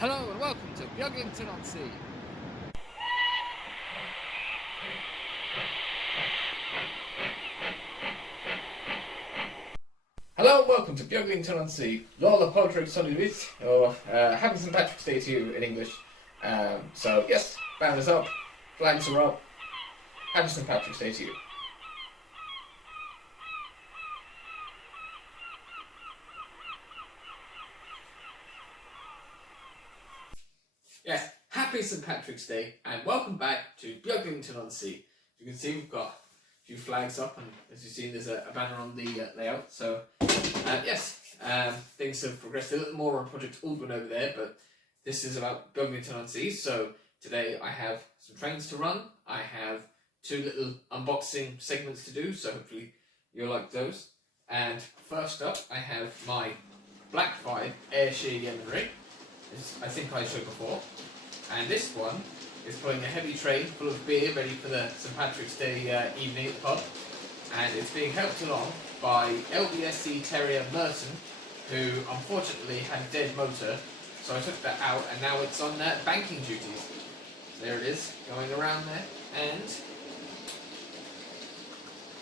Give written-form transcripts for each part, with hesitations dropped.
Hello and welcome to Beaglington-On-Sea. Hello and welcome to Beaglington-On-Sea. Lorla PÁDRAIG Sunny DUIT, or Happy St. Patrick's Day to you in English. So yes, banners up, flags are up. Happy St. Patrick's Day to you. Yes, happy St. Patrick's Day and welcome back to Beaglington-On-Sea. You can see we've got a few flags up, and as you've seen there's a banner on the layout. So yes, things have progressed a little more on Project Aldwin over there, but this is about Beaglington-On-Sea. So today I have some trains to run, I have two little unboxing segments to do, so hopefully you'll like those. And first up I have my Black 5 FHÉILE rig. I think I showed before, and this one is pulling a heavy train full of beer ready for the St. Patrick's Day evening at the pub, and it's being helped along by LBSC Terrier Merton, who unfortunately had a dead motor, so I took that out and now it's on banking duties. There it is, going around there, and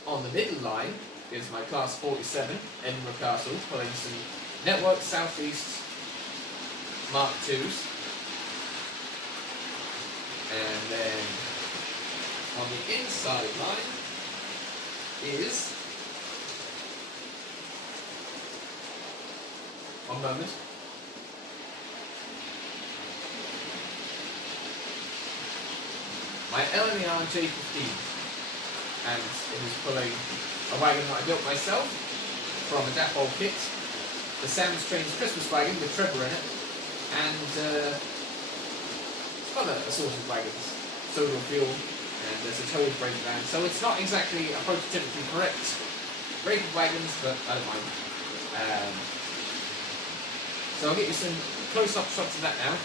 on the middle line is my Class 47 Edinburgh Castle, pulling some Network Southeast Mark IIs, and then on the inside line is, one moment, my LMER J15, and it is pulling a wagon that I built myself from a Dapol kit, the Sam's Trains Christmas wagon with Trevor in it, and some other assorted wagons, soda fuel, and there's a towed brake van, so it's not exactly a prototypically correct rated wagons, but I don't mind. So I'll get you some close-up shots of that now.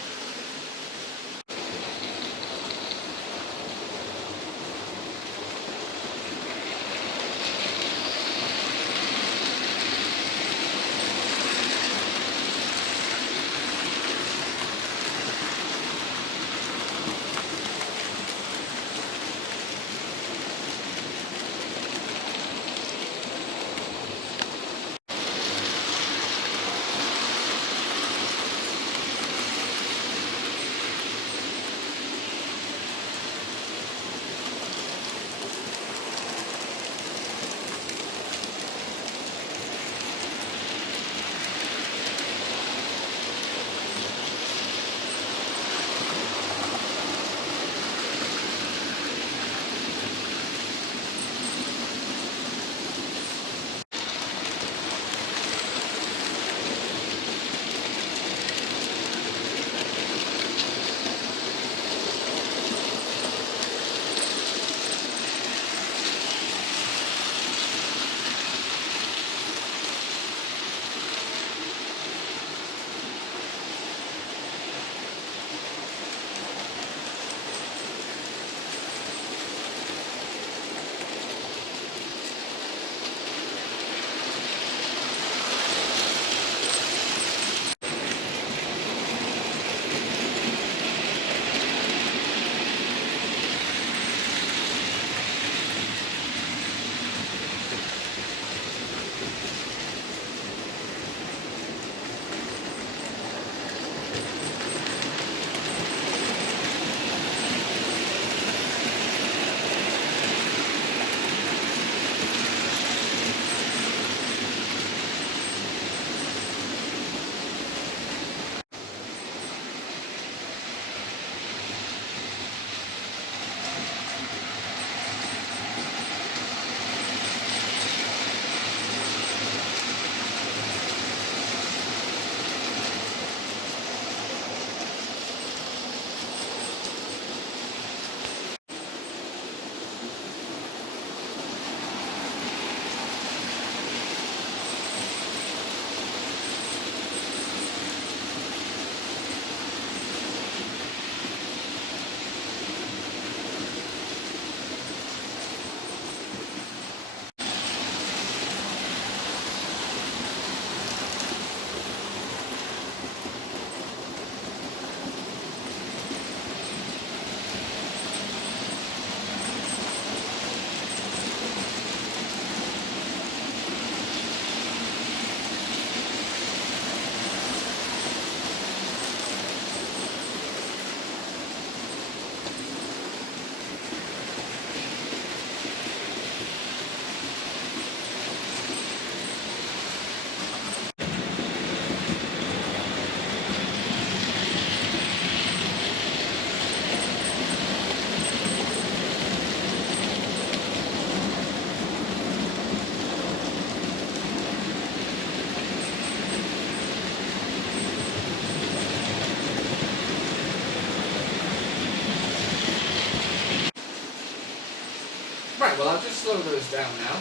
Right, well I'll just slow those down now.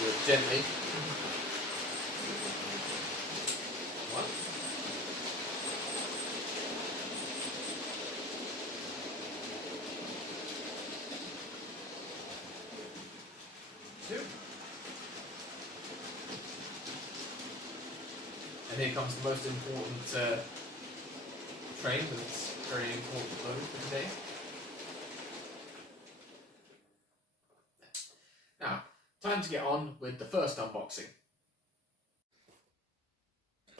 Do it gently. One. Two. And here comes the most important train with its very important load for today. Now, time to get on with the first unboxing.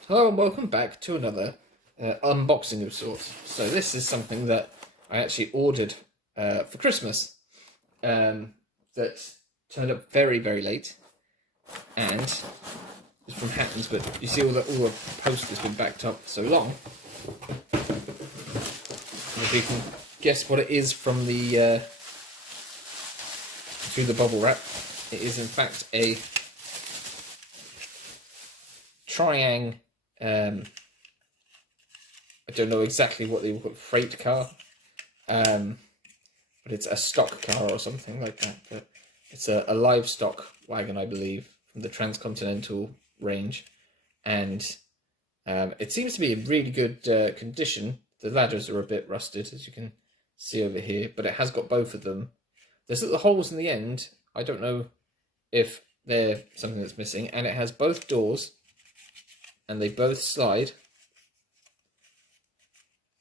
Hello and welcome back to another unboxing of sorts. So this is something that I actually ordered for Christmas that turned up very, very late, and it's from Hattons, but you see all the post has been backed up for so long. And if you can guess what it is from the through the bubble wrap, it is in fact a triang. I don't know exactly what they call it, freight car, but it's a stock car or something like that. But it's a livestock wagon, I believe, from the Transcontinental range, and it seems to be in really good condition. The ladders are a bit rusted, as you can see over here, but it has got both of them. There's little holes in the end. I don't know if they're something that's missing, and it has both doors, and they both slide,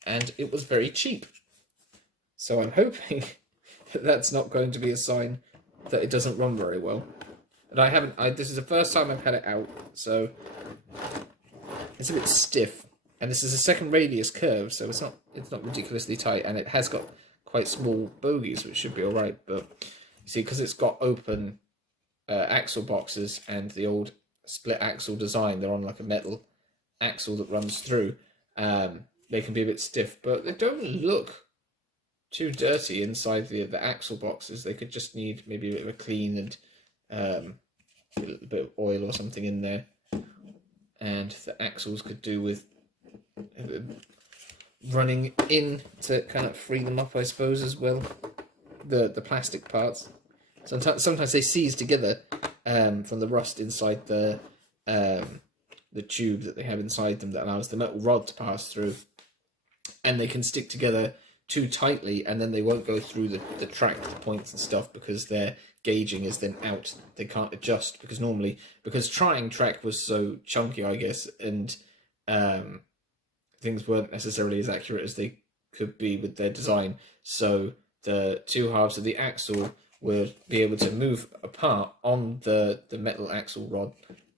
and it was very cheap. So I'm hoping that that's not going to be a sign that it doesn't run very well. And this is the first time I've had it out, so it's a bit stiff. And this is a second radius curve, so it's not ridiculously tight, and it has got quite small bogies, which should be all right. But you see, because it's got open axle boxes and the old split axle design, they're on like a metal axle that runs through. They can be a bit stiff, but they don't look too dirty inside the axle boxes. They could just need maybe a bit of a clean and a little bit of oil or something in there. And the axles could do with running in to kind of free them up, I suppose, as well. The plastic parts. Sometimes they seize together from the rust inside the tube that they have inside them that allows the metal rod to pass through, and they can stick together too tightly, and then they won't go through the track, the points and stuff, because their gauging is then out. They can't adjust because trying track was so chunky, I guess, and things weren't necessarily as accurate as they could be with their design. So the two halves of the axle would be able to move apart on the metal axle rod,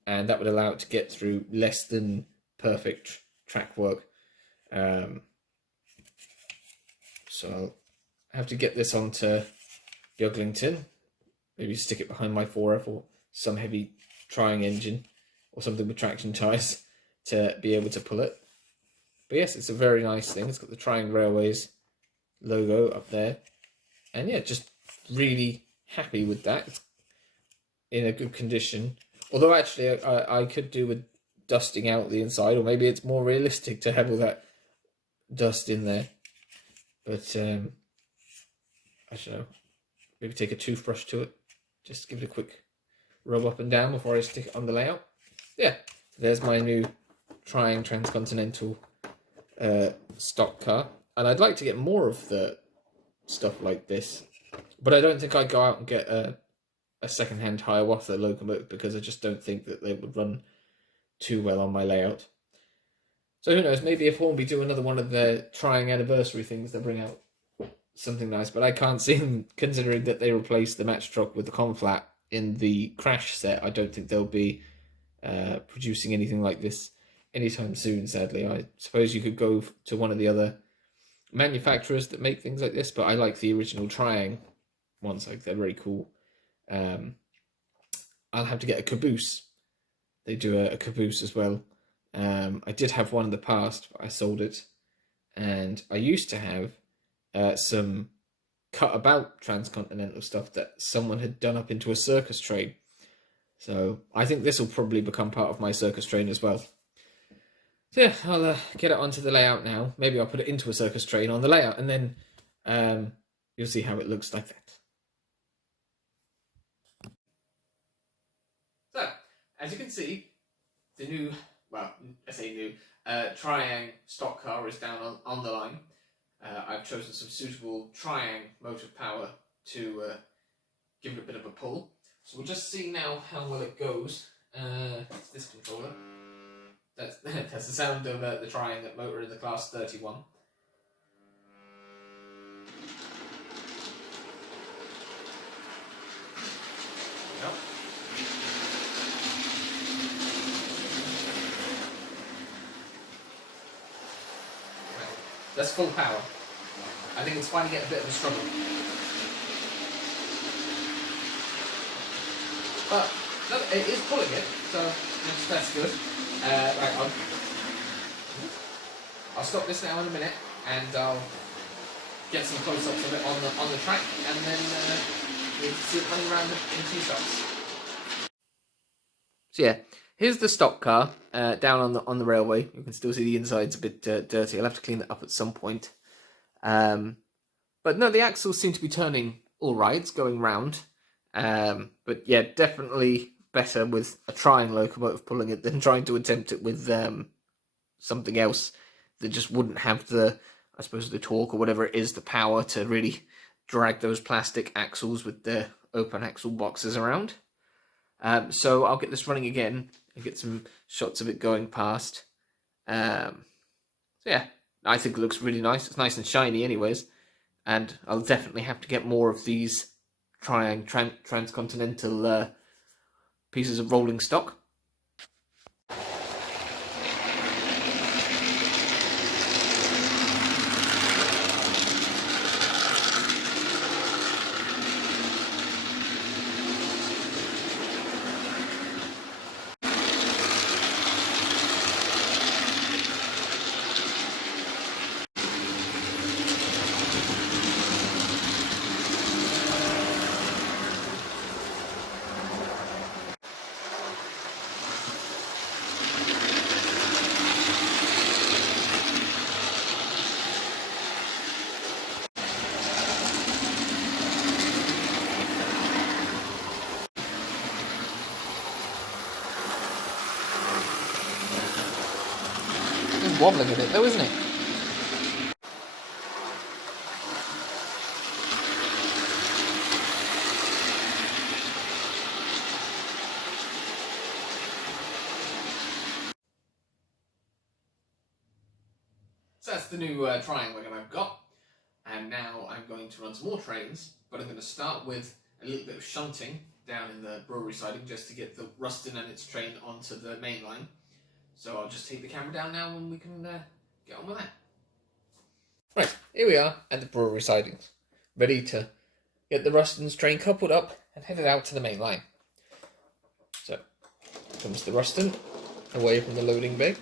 and that would allow it to get through less than perfect track work. So I have to get this onto Beaglington, maybe stick it behind my 4F or some heavy trying engine or something with traction tyres to be able to pull it. But yes, it's a very nice thing. It's got the Trying Railways logo up there. And yeah, just really happy with that. It's in a good condition. Although actually I could do with dusting out the inside, or maybe it's more realistic to have all that dust in there. But I don't know, maybe take a toothbrush to it, just give it a quick rub up and down before I stick it on the layout. Yeah, so there's my new Trying Transcontinental stock car, and I'd like to get more of the stuff like this, but I don't think I'd go out and get a second-hand Hiawatha locomotive, because I just don't think that they would run too well on my layout. So who knows, maybe if Hornby do another one of their Trying anniversary things, they'll bring out something nice, but I can't see them, considering that they replaced the match truck with the conflat in the Crash set. I don't think they'll be producing anything like this anytime soon, sadly. I suppose you could go to one of the other manufacturers that make things like this, but I like the original Trying ones. Like, they're very cool. I'll have to get a caboose. They do a caboose as well. I did have one in the past, but I sold it. And I used to have some cut about Transcontinental stuff that someone had done up into a circus train. So I think this will probably become part of my circus train as well. So yeah, I'll get it onto the layout now. Maybe I'll put it into a circus train on the layout, and then you'll see how it looks like that. as you can see, the new, well, I say new, Triang stock car is down on the line. I've chosen some suitable Triang motive power to give it a bit of a pull. So we'll just see now how well it goes. It's this controller. That's the sound of the Triang motor in the class 31. Yep. That's full power. I think it's finding it a bit of a struggle. But no, it is pulling it, so that's good. Right, I'll stop this now in a minute, and I'll get some close-ups of it on the track, and then we'll see it running around in 2 shots. So yeah, here's the stock car down on the railway. You can still see the inside's a bit dirty. I'll have to clean that up at some point. But no, the axles seem to be turning all right. It's going round. But yeah, definitely better with a Triang locomotive pulling it than trying to attempt it with something else that just wouldn't have the, I suppose, the torque or whatever it is, the power to really drag those plastic axles with the open axle boxes around. So I'll get this running again and get some shots of it going past. So yeah, I think it looks really nice. It's nice and shiny anyways. And I'll definitely have to get more of these Triang transcontinental pieces of rolling stock. It's wobbling a bit though, isn't it? So that's the new Triang wagon I've got, and now I'm going to run some more trains, but I'm going to start with a little bit of shunting down in the brewery siding just to get the Ruston and its train onto the main line. So I'll just take the camera down now and we can get on with that. Right, here we are at the brewery sidings, ready to get the Ruston's train coupled up and headed out to the main line. So, comes the Ruston away from the loading bay.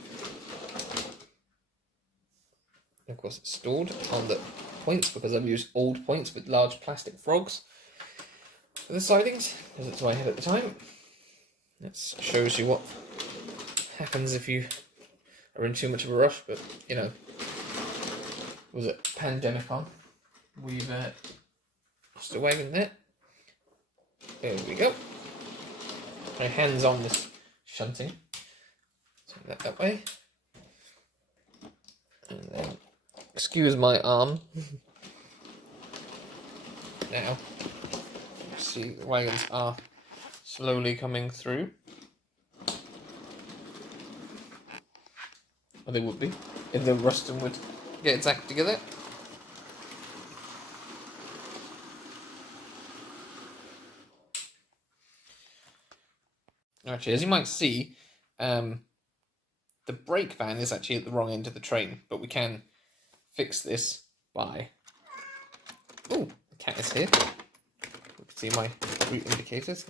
Of course, it's stored on the points because I've used old points with large plastic frogs for the sidings, because it's what I had at the time. That shows you what happens if you are in too much of a rush, but you know, was it pandemic on? We've lost a wagon there. There we go. My hands on this shunting. Turn that way. And then, excuse my arm. Now, see the wagons are slowly coming through. Or they would be, if the Ruston would get its act together. Actually, as you might see, the brake van is actually at the wrong end of the train, but we can fix this by... Oh, the cat is here. You can see my route indicators.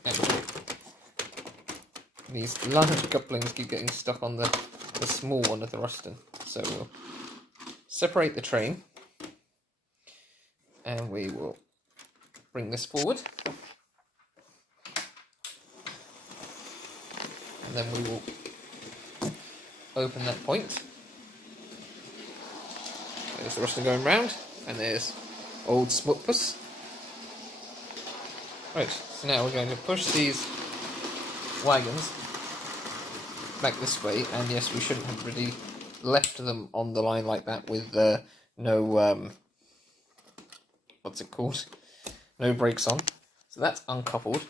And these large couplings keep getting stuck on the small one of the Ruston. So we'll separate the train and we will bring this forward. And then we will open that point. There's the Ruston going round, and there's old Smutpuss. Right, so now we're going to push these wagons back this way, and yes, we shouldn't have really left them on the line like that with no, what's it called? No brakes on. So that's uncoupled.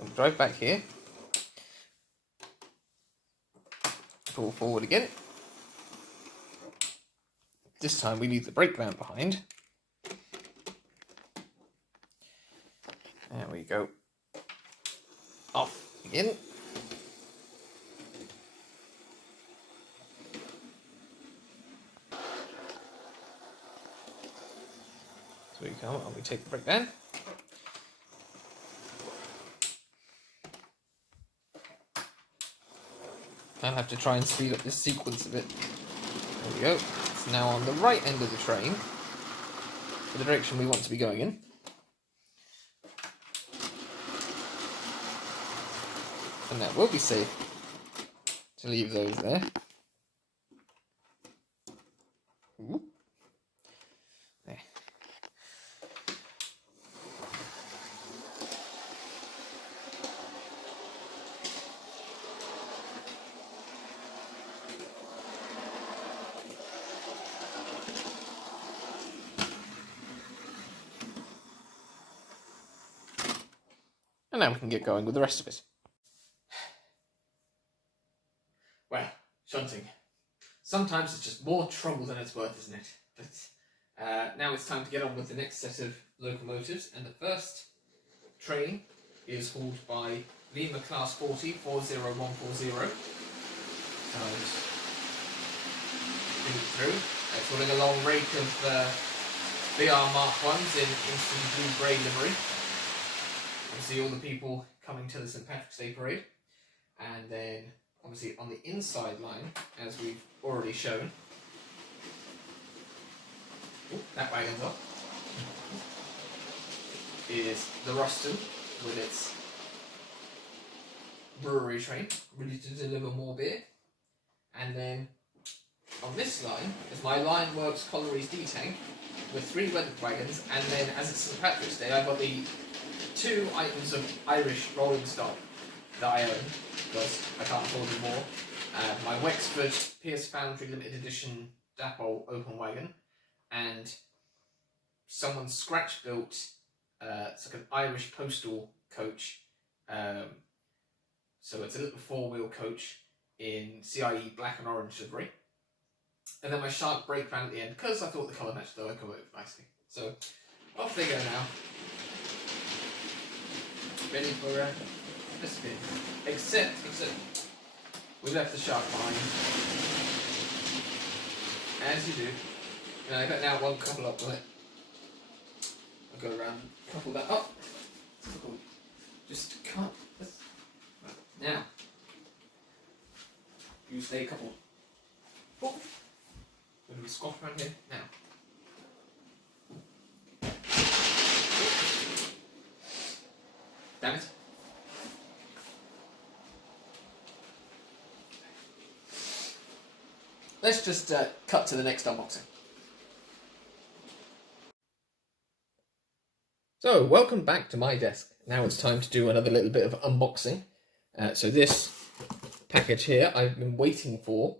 And drive back here. Pull forward again. This time we leave the brake van behind. There we go. Off again. So we come and we take the brake van. I'll have to try and speed up this sequence a bit. There we go. It's now on the right end of the train, for the direction we want to be going in. And that will be safe to leave those there. Ooh. There. And now we can get going with the rest of it. Well, shunting. Sometimes it's just more trouble than it's worth, isn't it? But now it's time to get on with the next set of locomotives, and the first train is hauled by Lima Class 40 40140. So I'll just bring it through. It's running a long rake of BR Mark 1s in instant blue-grey livery. You see all the people coming to the St Patrick's Day parade, and then obviously on the inside line, as we've already shown, that wagon's up, is the Ruston with its brewery train, ready to deliver more beer. And then on this line is my Lion Works Collieries D-Tank with 3 wagons, and then as it's St Patrick's Day, I've got the 2 items of Irish rolling stock that I own, because I can't afford them more. My Wexford Pierce Foundry limited edition Dapol open wagon, and someone's scratch built, it's like an Irish postal coach. So it's a little 4-wheel coach in CIE black and orange livery. And then my Shark brake van at the end, because I thought the colour matched the locomotive nicely. So off they go now. Ready for a spin. Except we left the Shark behind, as you do. And I bet now one couple up with it. I'll go around and couple that up. It's difficult. Just can't. Now, you stay coupled. Oh. Going to be squashed around here now. Damn it. Let's just cut to the next unboxing. So, welcome back to my desk. Now it's time to do another little bit of unboxing. So this package here I've been waiting for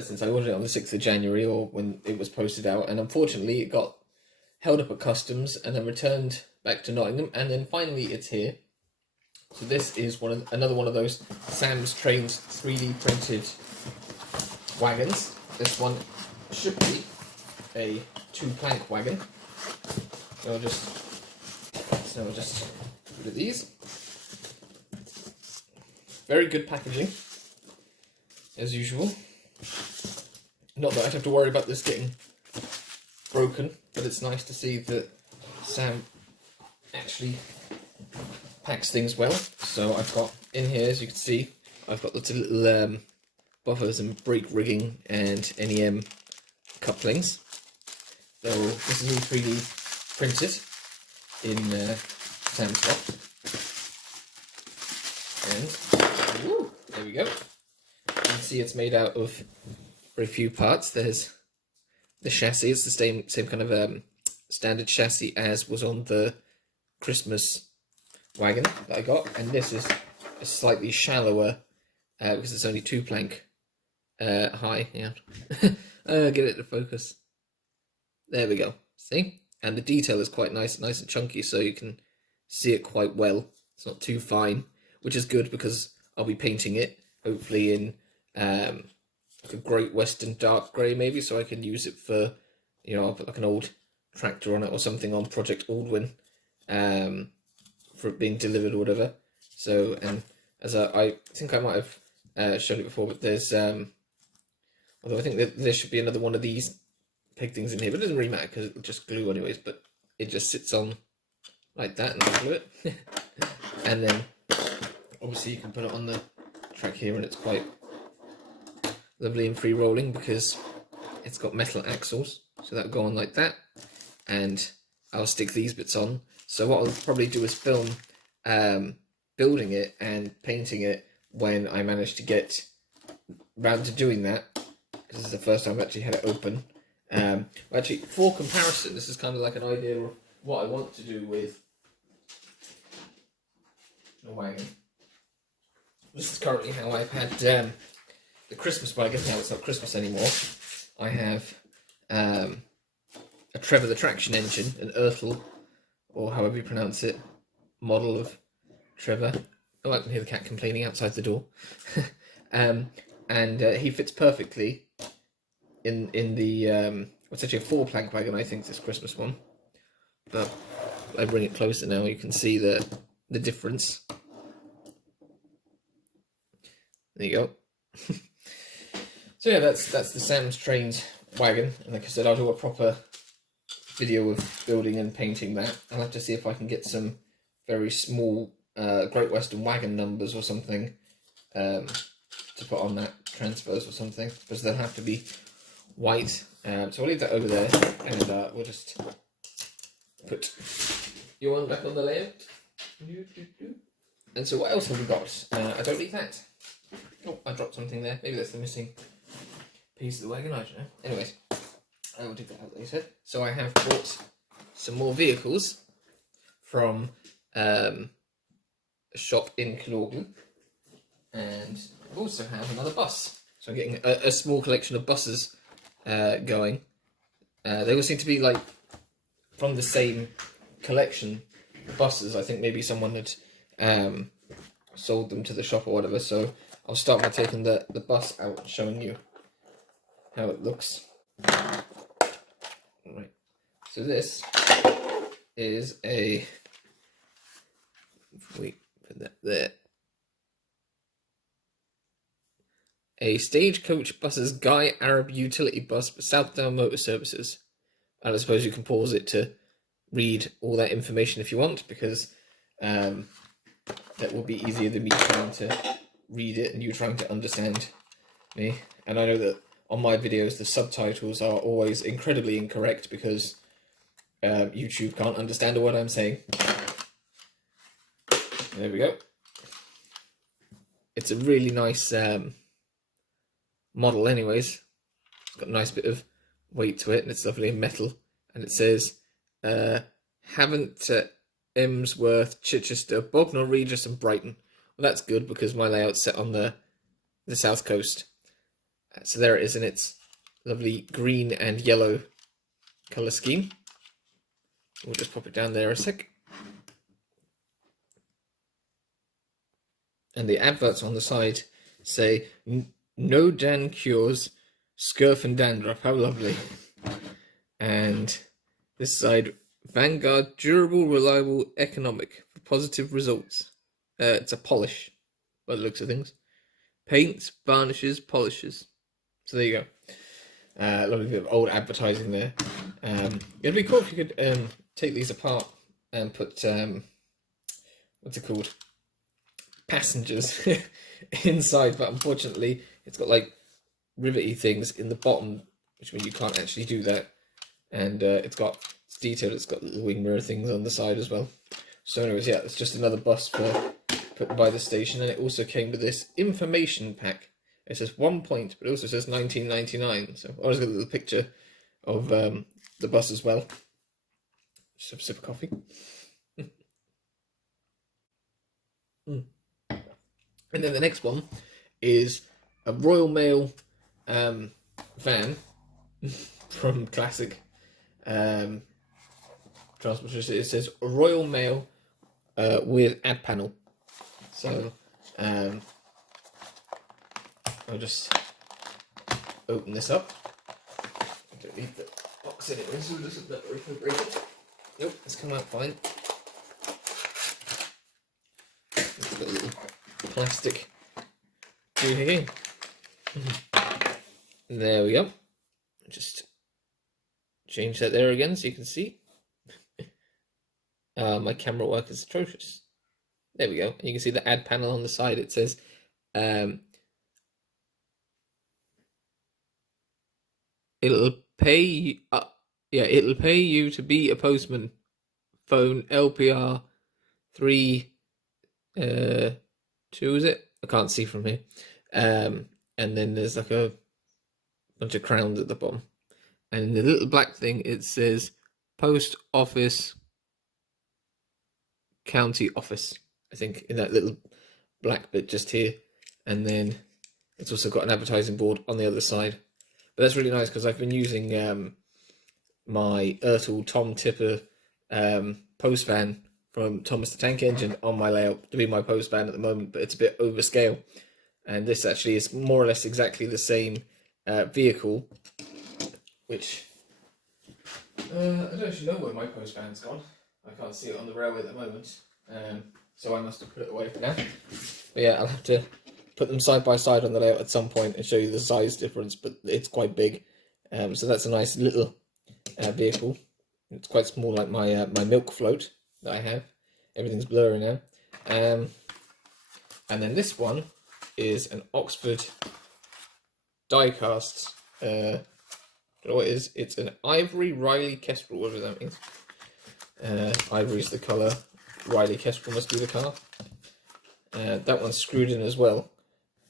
since I ordered it on the 6th of January, or when it was posted out, and unfortunately it got held up at customs and then returned back to Nottingham, and then finally it's here. So this is another one of those Sam's Trains 3D printed wagons. This one should be a 2-plank wagon. So I'll just get rid of these. Very good packaging, as usual. Not that I'd have to worry about this getting broken, but it's nice to see that Sam actually packs things well. So I've got in here, as you can see, I've got lots of little buffers and brake rigging and NEM couplings. So this is all 3D printed in Sam's stock. And woo, there we go. You can see it's made out of very few parts. There's the chassis. It's the same kind of standard chassis as was on the Christmas wagon that I got, and this is a slightly shallower because it's only 2 plank high. Yeah, get it to focus. There we go. See, and the detail is quite nice and chunky, so you can see it quite well. It's not too fine, which is good because I'll be painting it hopefully in like a Great Western dark grey maybe, so I can use it for, you know, I'll put like an old tractor on it or something on Project Aldwin for it being delivered or whatever. So, and as I think I might have shown it before, but there's although I think that there should be another one of these peg things in here, but it doesn't really matter because it'll just glue anyways, but it just sits on like that and I'll glue it. And then obviously you can put it on the track here and it's quite lovely and free rolling because it's got metal axles, so that'll go on like that, and I'll stick these bits on. So what I'll probably do is film building it and painting it when I manage to get round to doing that, because this is the first time I've actually had it open. Actually, for comparison, this is kind of like an idea of what I want to do with the wagon. This is currently how I've had the Christmas wagon. Now it's not Christmas anymore. I have a Trevor the Traction engine, an Ertl, or however you pronounce it, model of Trevor. Oh, I can hear the cat complaining outside the door. And he fits perfectly in the it's actually a 4-plank wagon, I think, this Christmas one. But I bring it closer now, you can see the difference. There you go. So yeah, that's the Sam's Trains wagon, and like I said, I'll do a proper video of building and painting that. I'll have to see if I can get some very small Great Western wagon numbers or something to put on that, transfers or something, because they'll have to be white. So we'll leave that over there, and we'll just put your one back on the layout. And so what else have we got? I don't need that. Oh, I dropped something there. Maybe that's the missing piece of the wagon, I don't know. Anyways, I will dig that out later. So I have bought some more vehicles from a shop in Kilorgan, and I also have another bus. So I'm getting a small collection of buses going. They all seem to be like from the same collection buses. I think maybe someone had sold them to the shop or whatever, so I'll start by taking the bus out and showing you how it looks. Right. So this is a, if we put that there, a Stagecoach Buses Guy Arab utility bus for Southdown Motor Services. And I suppose you can pause it to read all that information if you want, because that will be easier than me trying to read it and you trying to understand me. And I know that on my videos the subtitles are always incredibly incorrect because YouTube can't understand a word I'm saying. There we go. It's a really nice model anyways. It's got a nice bit of weight to it and it's lovely in metal. And it says Havant, Emsworth, Chichester, Bognor Regis and Brighton. Well, that's good because my layout's set on the south coast. So there it is in its lovely green and yellow colour scheme. We'll just pop it down there a sec. And the adverts on the side say, no Dan cures scurf and dandruff. How lovely. And this side, Vanguard, durable, reliable, economic, for positive results. It's a polish, by the looks of things. Paints, varnishes, polishes. So there you go. A lovely bit of old advertising there. It'd be cool if you could take these apart and put, what's it called? Passengers inside, but unfortunately it's got like rivety things in the bottom, which means you can't actually do that. And it's detailed, it's got little wing mirror things on the side as well. So anyways, yeah, it's just another bus for put by the station, and it also came with this information pack. It says 1 point, but it also says 1999. So I always got a little picture of the bus as well. Just have a sip of coffee. And then the next one is a Royal Mail van from Classic Transport. It says Royal Mail with ad panel. So I'll just open this up. I don't need the box anyway, so we'll just let it break it. Nope, it's come out fine. It's got a little plastic doohickey. There we go. Just change that there again so you can see. My camera work is atrocious. There we go. And you can see the ad panel on the side. It says it'll pay it'll pay you to be a postman. Phone LPR 3 2, is it? I can't see from here. And then there's like a bunch of crowns at the bottom. And in the little black thing it says Post Office County Office, I think, in that little black bit just here. And then it's also got an advertising board on the other side. But that's really nice because I've been using my Ertl Tom Tipper post van from Thomas the Tank Engine on my layout to be my post van at the moment, but it's a bit overscale. And this actually is more or less exactly the same vehicle, which I don't actually know where my post van's gone. I can't see it on the railway at the moment, so I must have put it away for now. But yeah, I'll have to put them side by side on the layout at some point and show you the size difference, but it's quite big. So that's a nice little vehicle. It's quite small, like my my milk float that I have. Everything's blurry now. And then this one is an Oxford die-cast. I don't know what it is. It's an ivory Riley Kestrel, whatever that means. Ivory is the colour. Riley Kestrel must be the car. That one's screwed in as well.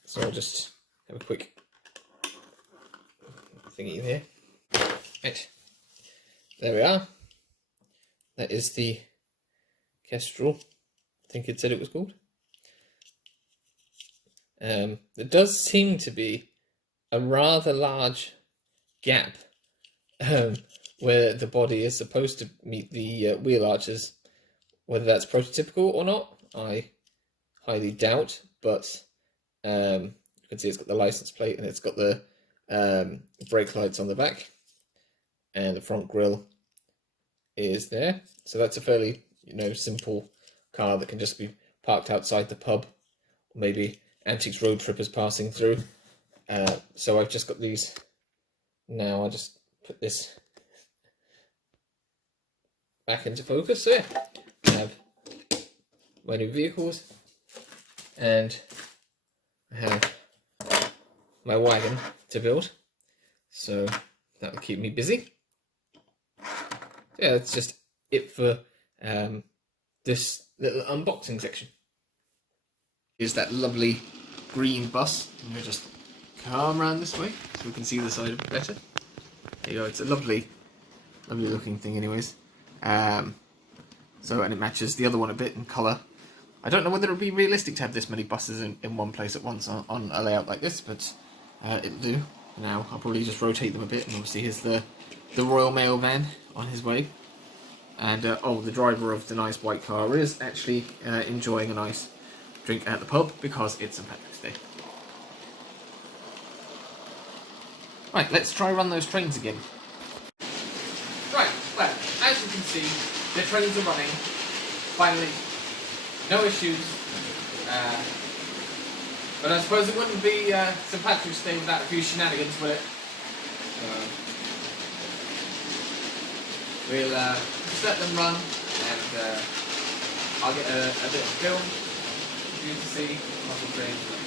So I'll just have a quick thingy there. Right. There we are. That is the Kestrel. I think it said it was called. There does seem to be a rather large gap where the body is supposed to meet the wheel arches. Whether that's prototypical or not, I highly doubt, but you can see it's got the license plate and it's got the brake lights on the back, and the front grille is there. So that's a fairly, simple car that can just be parked outside the pub, or maybe antiques road trippers passing through. So I've just got these now. I'll just put this back into focus. So yeah, I have my new vehicles, and I have my wagon to build, so that'll keep me busy. Yeah, that's just it for this little unboxing section. Here's that lovely green bus. I'm going to just come around this way so we can see the side of it better. There you go, it's a lovely looking thing anyways. And it matches the other one a bit in colour. I don't know whether it would be realistic to have this many buses in one place at once on a layout like this, but it'll do. Now I'll probably just rotate them a bit, and obviously here's the Royal Mail van on his way. And the driver of the nice white car is actually enjoying a nice drink at the pub because it's St. Patrick's Day. Right, let's try run those trains again. Right, well, as you can see, the trains are running. Finally, no issues. But I suppose it wouldn't be St. Patrick's Day without a few shenanigans, would it? We'll just let them run, and I'll get a bit of film for you to see muscle trains run.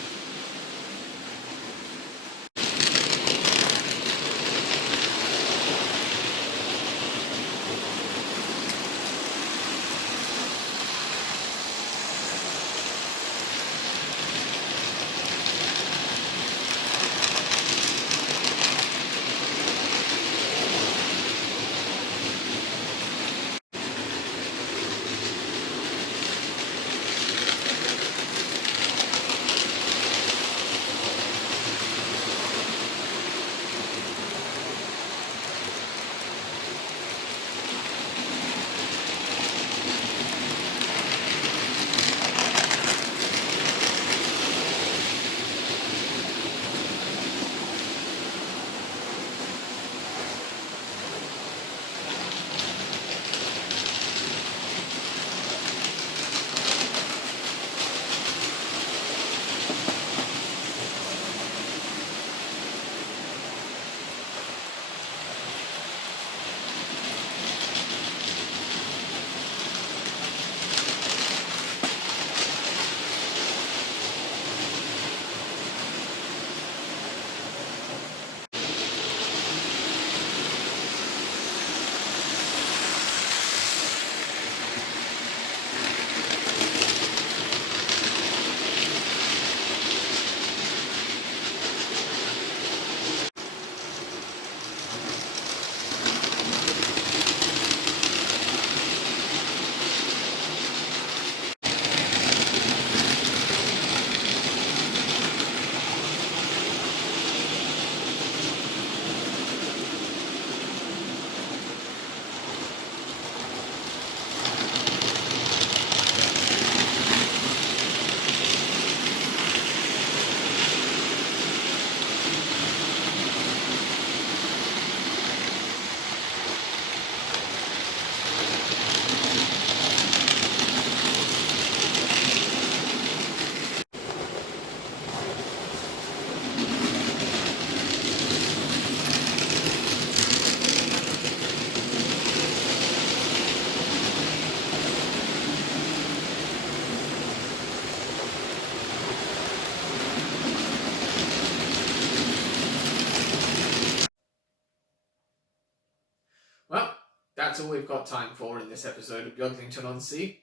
that's all we've got time for in this episode of Beaglington-On-Sea.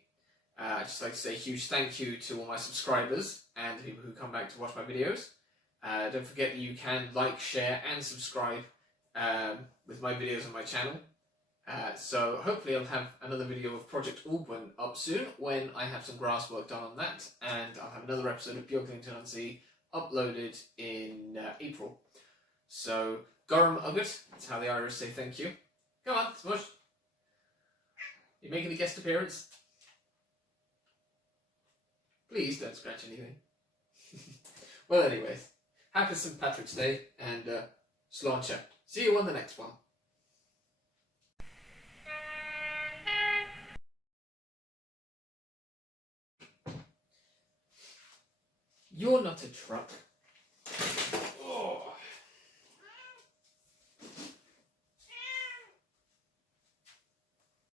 I'd just like to say a huge thank you to all my subscribers and the people who come back to watch my videos. Don't forget that you can like, share and subscribe with my videos on my channel. So hopefully I'll have another video of Project Auburn up soon when I have some grass work done on that, and I'll have another episode of Beaglington-On-Sea uploaded in April. So, Gorum Agat, that's how the Irish say thank you. Come on, Smush. You making a guest appearance? Please don't scratch anything. Well, anyways, happy St. Patrick's Day and sláinte. See you on the next one. You're not a truck.